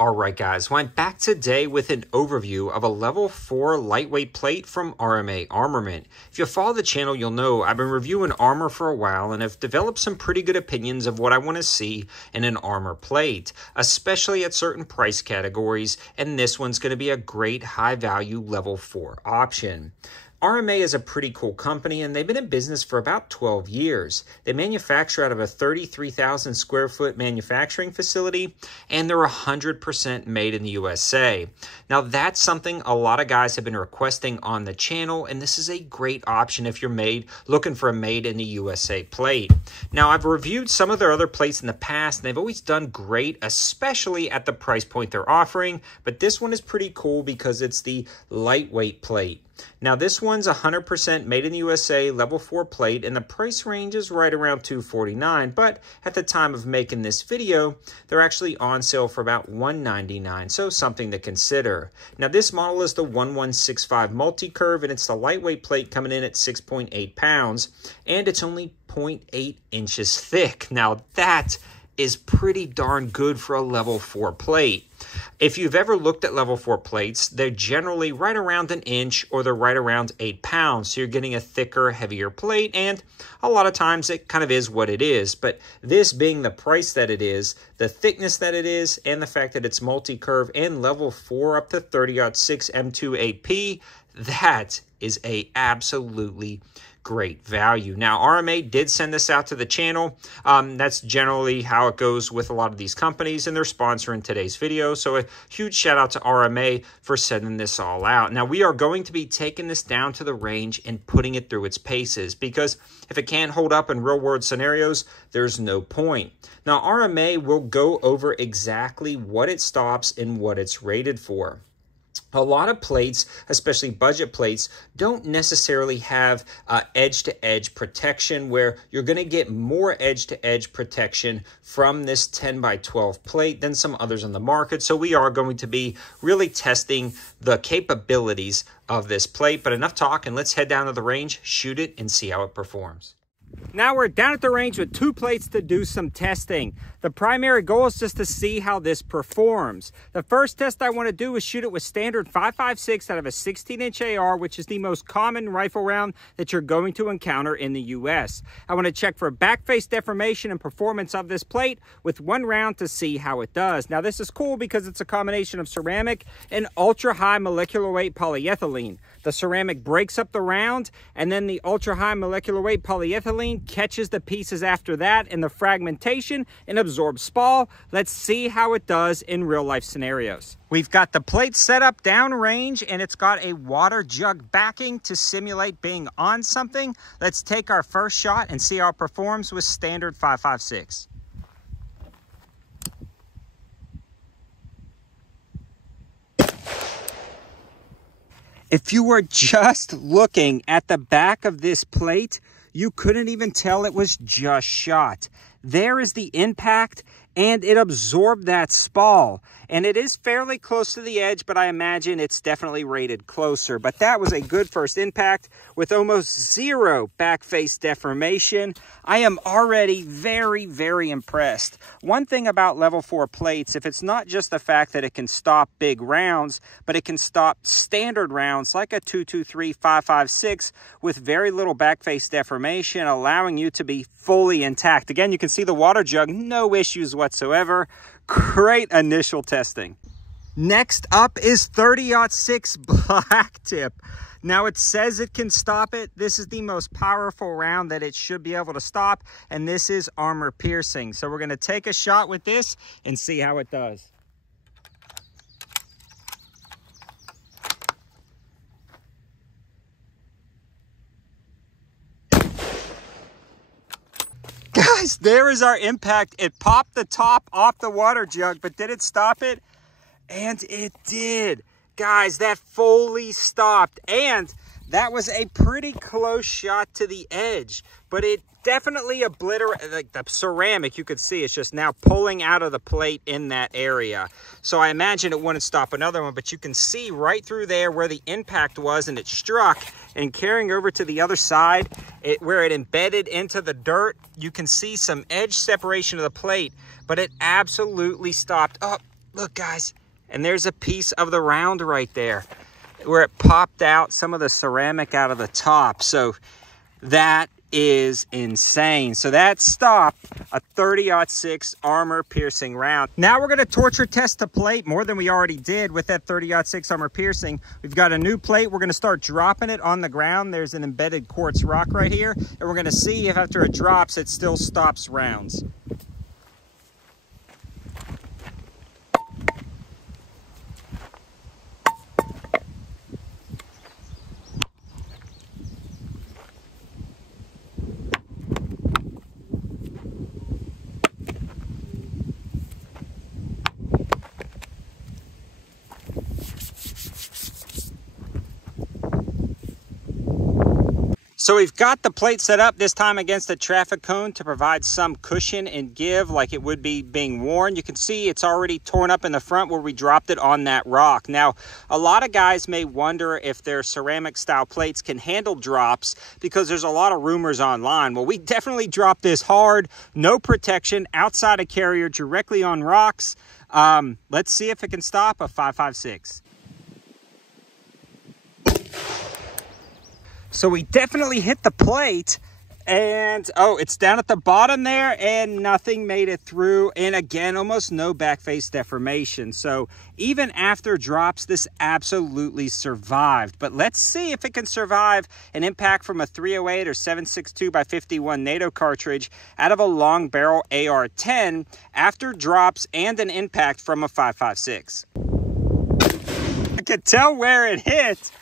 Alright guys, well, I'm back today with an overview of a level 4 lightweight plate from RMA Armament. If you follow the channel, you'll know I've been reviewing armor for a while and have developed some pretty good opinions of what I want to see in an armor plate, especially at certain price categories, and this one's going to be a great high value level 4 option. RMA is a pretty cool company, and they've been in business for about 12 years. They manufacture out of a 33,000 square foot manufacturing facility, and they're 100% made in the USA. Now, that's something a lot of guys have been requesting on the channel, and this is a great option if you're looking for a made in the USA plate. Now, I've reviewed some of their other plates in the past, and they've always done great, especially at the price point they're offering, but this one is pretty cool because it's the lightweight plate. Now, this one's 100% made in the USA, level 4 plate, and the price range is right around $249, but at the time of making this video, they're actually on sale for about $199, so something to consider. Now, this model is the 1165 multi-curve, and it's the lightweight plate coming in at 6.8 pounds, and it's only 0.8 inches thick. Now, that is pretty darn good for a level 4 plate. If you've ever looked at level 4 plates, they're generally right around an inch or they're right around 8 pounds. So you're getting a thicker, heavier plate, and a lot of times it kind of is what it is. But this being the price that it is, the thickness that it is, and the fact that it's multi-curve and level 4 up to 30-06 M28P, that is a absolutely great value. Now, RMA did send this out to the channel. That's generally how it goes with a lot of these companies, and they're sponsoring today's video. So a huge shout out to RMA for sending this all out. Now, we are going to be taking this down to the range and putting it through its paces, because if it can't hold up in real world scenarios, there's no point. Now, RMA will go over exactly what it stops and what it's rated for. A lot of plates, especially budget plates, don't necessarily have edge-to-edge protection, where you're going to get more edge-to-edge protection from this 10x12 plate than some others on the market. So we are going to be really testing the capabilities of this plate. But enough talk, and let's head down to the range, shoot it, and see how it performs. Now we're down at the range with 2 plates to do some testing. The primary goal is just to see how this performs. The first test I want to do is shoot it with standard 5.56 out of a 16-inch AR, which is the most common rifle round that you're going to encounter in the US. I want to check for backface deformation and performance of this plate with 1 round to see how it does. Now, this is cool because it's a combination of ceramic and ultra-high molecular weight polyethylene. The ceramic breaks up the round, and then the ultra-high molecular weight polyethylene catches the pieces after that in the fragmentation and absorbs spall. Let's see how it does in real-life scenarios. We've got the plate set up downrange, and it's got a water jug backing to simulate being on something. Let's take our first shot and see how it performs with standard 5.56. If you were just looking at the back of this plate, you couldn't even tell it was just shot. There is the impact, and it absorbed that spall. And it is fairly close to the edge, but I imagine it's definitely rated closer. But that was a good first impact with almost 0 backface deformation. I am already very, very impressed. One thing about level 4 plates, if it's not just the fact that it can stop big rounds, but it can stop standard rounds like a 2.23 5.56 with very little backface deformation, allowing you to be fully intact. Again, you can see the water jug, no issues whatsoever. Great initial testing. Next up is 30-06 black tip. Now, it says it can stop it. This is the most powerful round that it should be able to stop, and this is armor piercing. So we're going to take a shot with this and see how it does. Guys, there is our impact. It popped the top off the water jug, but did it stop it? And it did. Guys, that fully stopped. And that was a pretty close shot to the edge, but it definitely obliterated, like the ceramic, you could see it's just now pulling out of the plate in that area. So I imagine it wouldn't stop another one, but you can see right through there where the impact was, and it struck, and carrying over to the other side, where it embedded into the dirt, you can see some edge separation of the plate, but it absolutely stopped. Oh, Look, guys, and there's a piece of the round right there where it popped out some of the ceramic out of the top. So that is insane. So that stopped a 30-06 armor piercing round. Now we're going to torture test the plate more than we already did with that 30-06 armor piercing. We've got a new plate. We're going to start dropping it on the ground. There's an embedded quartz rock right here, and we're going to see if after it drops, it still stops rounds. So we've got the plate set up this time against a traffic cone to provide some cushion and give like it would be being worn. You can see it's already torn up in the front where we dropped it on that rock. Now, a lot of guys may wonder if their ceramic style plates can handle drops because there's a lot of rumors online. Well, we definitely dropped this hard, no protection, outside of carrier, directly on rocks. Let's see if it can stop a 5.56. So we definitely hit the plate, and oh, it's down at the bottom there, and nothing made it through. And again, almost no back face deformation. So even after drops, this absolutely survived. But let's see if it can survive an impact from a 308 or 7.62 by 51 NATO cartridge out of a long barrel AR-10 after drops and an impact from a 5.56. I could tell where it hit.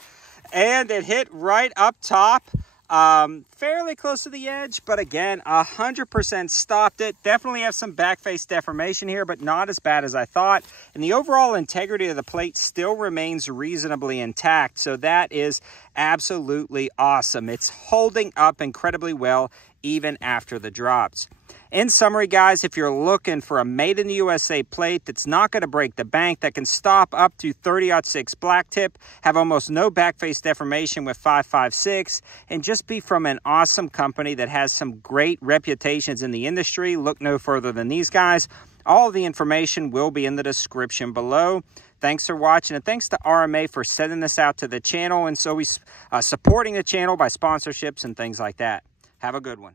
And it hit right up top, fairly close to the edge, but again, 100% stopped it. Definitely have some back face deformation here, but not as bad as I thought. And the overall integrity of the plate still remains reasonably intact. So that is absolutely awesome. It's holding up incredibly well even after the drops. In summary, guys, if you're looking for a made in the USA plate that's not going to break the bank, that can stop up to 30-06 black tip, have almost no back face deformation with 5.56, and just be from an awesome company that has some great reputations in the industry, look no further than these guys. All the information will be in the description below. Thanks for watching, and thanks to RMA for sending this out to the channel, and so we supporting the channel by sponsorships and things like that. Have a good one.